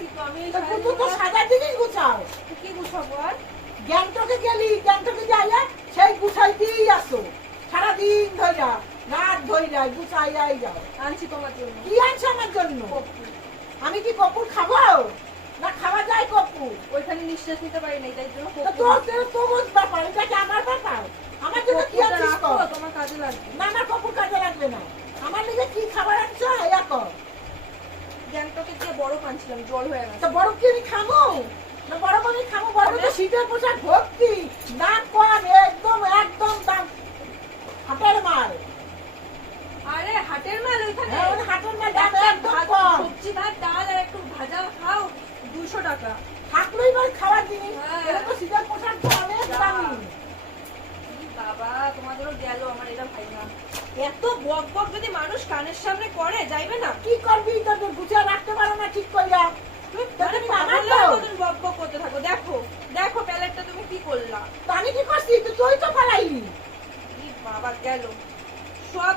গুছাইছি তো আমি। তুই তো সাদা দিনই গুছাও। কি গুছাবো আর? গ্যাংটকে গেলি, গ্যাংটকে যাইয়া সেই গুছাইতেই আসো সারাদিন ধইরা, রাত ধইরা গুছাইয়াই যাও। আনছি তোমার জন্য। কি আনছো আমার জন্য? আমি কি কপুর খাবো না খাওয়া যায় কপুর? ওইখানে নিঃশ্বাস নিতে পারি না, তাই জন্য তোর ব্যাপার, এটা কি আমার ব্যাপার? আমার জন্য কি আনছিস? তোমার কাজে লাগবে না, আমার কপুর কাজে লাগবে না। আমার লিগে কি খাবার আনছো এয়া কর। গ্যাংটকে গিয়ে বরফ আনছিলাম, জল হয়ে গেছে। তো বরফ কি আমি খাবো না? বরফ আমি খাবো? বরফ তো শীতের পোশাক ভর্তি, দাম কম, একদম একদম দাম হাটের মাল। আরে হাটের মাল ওইখানে? হ্যাঁ, ওই হাটের মাল দাম একদম কম। সবজি ভাত ডাল আর একটু ভাজা খাও 200 টাকা। থাকলেই বল খাওয়ার জিনিস। হ্যাঁ। এটা তো শীতের পোশাক তো অনেক দামি। বাবা তোমাদেরও গেল, আমার এটা ভাই না। এত বক বক যদি মানুষ কানের সামনে করে যাইবে না? কি করবি? তোদের গুছিয়ে রাখতে পারো না ঠিক করিয়া। মানে তুমি আমার পাগলের তো। মতন বক বক করতে থাকো। দেখো দেখো প্যালেটটা তুমি কি করলা। তো আমি কি করছি? তুই তো পালাইলি। বাবা গেল সব।